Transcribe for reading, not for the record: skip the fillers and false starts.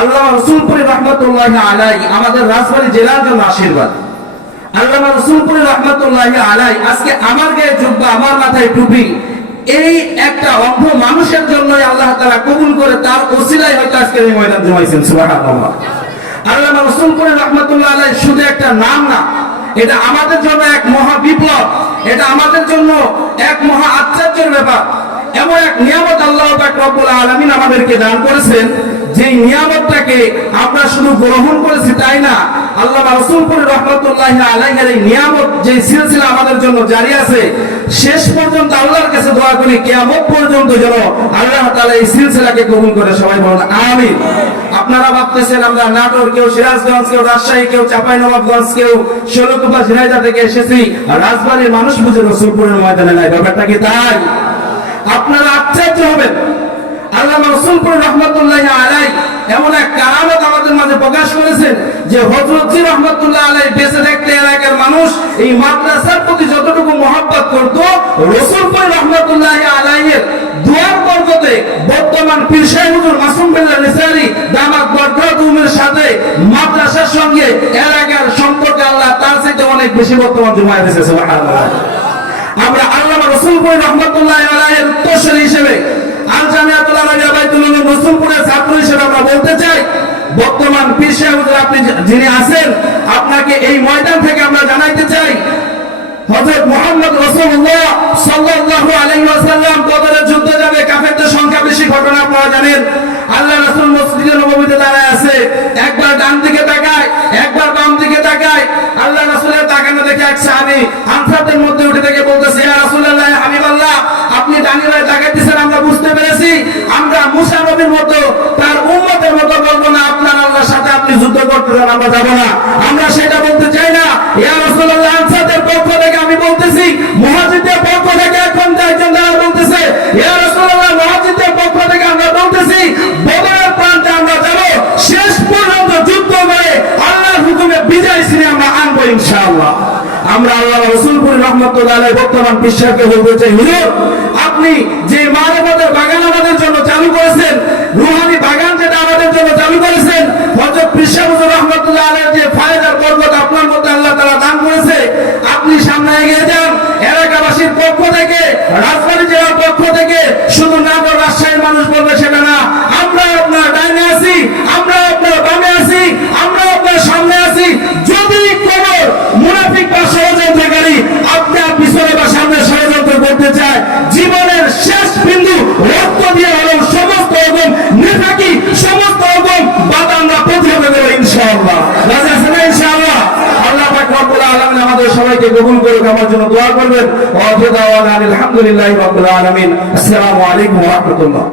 আল্লামা রসুলপুরি রহমতুল্লাহি আলাইহি আমাদের রাজবাড়ী জেলার জন্য আশীর্বাদ। আল্লামা রসুলপুরি রহমতুল্লাহি আলাইহি আজকে আমার গায়ে জুব্বা, আমার মাথায় টুপি, এই একটা অন্ধ মানুষের জন্যই আল্লাহ তাআলা কবুল করে তার ওসিলায় হয়তো আজকে এই ময়দান জমাইছেন। সুবহানাল্লাহ। আল্লামা রসুলপুরি রহমতুল্লাহি আলাইহি শুধু একটা নাম না, এটা আমাদের জন্য এক মহা বিপ্লব, এটা আমাদের জন্য এক মহা আশ্চর্যের ব্যাপার। এমন এক নিয়ামত আল্লাহ পাক রব্বুল আলামিন আমাদেরকে দান করেছেন, যে নিয়ামতটাকে আমরা শুধু গ্রহণ করেছি তাই না, আল্লামা রসুলপুরি রহমতুল্লাহি আলাইহির এই নিয়ামত যে সিলসিলা আমাদের জন্য জারি আছে, শেষ পর্যন্ত আল্লাহর কাছে দোয়া করি কিয়ামত পর্যন্ত যেন আল্লাহ তাআলা এই সিলসিলাকে কবুল করে। সবাই বলুন আমিন। আপনারা ভাবতেছেন আমরা নাটোর, কেউ সিরাজগঞ্জ, কেউ রাজশাহী, কেউ চাঁপাইনবাবগঞ্জ, কেউ ষোলকুপা ঝিনাইদহ থেকে এসেছি, রাজবাড়ির মানুষ বুঝে রসুলপুরের ময়দানে নাই। ব্যাপারটা কি তাই? আপনারা আশ্চর্য হবেন। আল্লামা রসুলপুরি রহমতুল্লাহি আলাইহি এমন এক কারামত আমাদের মাঝে প্রকাশ করেছেন যে হযরতজি রহমতুল্লাহ আলাইহি বেঁচে থাকতে এলাকার মানুষ এই মাদ্রাসার প্রতি যতটুকু মহব্বত করত, রসুলপুরি রহমতুল্লাহি আলাইহির দুয়ার বরকতে বর্তমান পীর সাহেব হুজুর মাসুম বিল্লাহ নিসারী দামাত বরকাতুহুমের সাথে মাদ্রাসার সঙ্গে এলাকার সম্পর্কে আল্লাহ তার চাইতে অনেক বেশি বর্তমান জমায়েত দিয়েছে। সুবহানাল্লাহ। আমরা আল্লামা রসুলপুরি রহমতুল্লাহি আলাইহির উত্তরসূরি হিসেবে আল জামিয়াতুল আরাবিয়া বাইতুল উলুম রসুলপুরের ছাত্র হিসেবে আমরা বলতে চাই, বর্তমান পীর সাহেব হুজুর আপনি যিনি আছেন, আপনাকে এই ময়দান থেকে আমরা জানাইতে চাই, হযরত মুহাম্মদ রাসূলুল্লাহ সাল্লাল্লাহু আলাইহি ওয়াসাল্লাম বদরের যুদ্ধে যাবে, কাফেরদের সংখ্যা বেশি, ঘটনা আপনারা জানেন। আল্লাহ রাসূল মসজিদে নববীতে দাঁড়ায় আছে, একবার ডান দিকে তাকায়, একবার বাম দিকে তাকায়। আল্লাহ রাসূলের তাকানো দেখে এক সাহাবী আনসারদের মধ্যে উঠে থেকে বলতেছে, ইয়া রাসূলুল্লাহ, ইয়া হাবিবাল্লাহ, আপনি ডানি ভাই তাকাইতেছেন, আমরা বুঝতে পেরেছি, আমরা মুসা নবীর মতো তার উম্মতের মতো বলবো না, আপনার আল্লাহর সাথে আপনি যুদ্ধ করতে যান, আমরা যাব না, আমরা সেটা বলতে চাই না। ইয়া রাসূলুল্লাহ, আনসারদের পক্ষ থেকে আমি বলতেছি, মুহাজিরদের পক্ষ থেকে এখন একজন দ্বারা বলতেছে, ইয়া রাসূলুল্লাহ, মুহাজিরদের পক্ষ থেকে আমরা বলতেছি, বদরের প্রান্তে আমরা যাব, শেষ পর্যন্ত যুদ্ধ করে আল্লাহর হুকুমে বিজয় ছিনে আমরা আনবো ইনশাআল্লাহ। আমরা আল্লাহ রসুলপুরি রহমতুল্লাহ আলাইহি বর্তমান পীর সাহেবকে বলতে চাই, হুজুর আপনি যে মানবতার বাগান আমাদের জন্য চালু করেছেন, রুহানি বাগান যেটা আমাদের জন্য চালু করেছেন, হযরত পীর সাহেব হুজুর রহমতুল্লাহ আলাইহির যে ফায়দার বরকত আপনার মধ্যে আল্লাহ তাআলা দান করেছে, আপনি সামনে এগিয়ে যান। এলাকাবাসীর পক্ষ থেকে, রাজবাড়ী জেলার পক্ষ থেকে শুধু নাটোর রাজশাহীর মানুষ বলবে সেটা না, আমরা আপনার ডাইনে আছি, আমরা আপনার বামে আছি, আমরা আপনার সামনে আছি। যদি কোন মুনাফিক বা ষড়যন্ত্রকারী আপনার পিছনে বা সামনে ষড়যন্ত্র করতে চায়, জীবনের শেষ বিন্দু রক্ত দিয়ে হলেও সমস্ত রকম নেতাকি, সমস্ত রকম বাধা আমরা প্রতিহত করব ইনশাআল্লাহ। রাজি আছেন না ইনশাআল্লাহ? আল্লাহ পাক রব্বুল আলামিন আমাদের সবাইকে কবুল করুক, আমার জন্য দোয়া করবেন। ওয়া আলহামদুলিল্লাহি রাব্বিল আলামিন। আসসালামু আলাইকুম ওয়া রাহমাতুল্লাহ।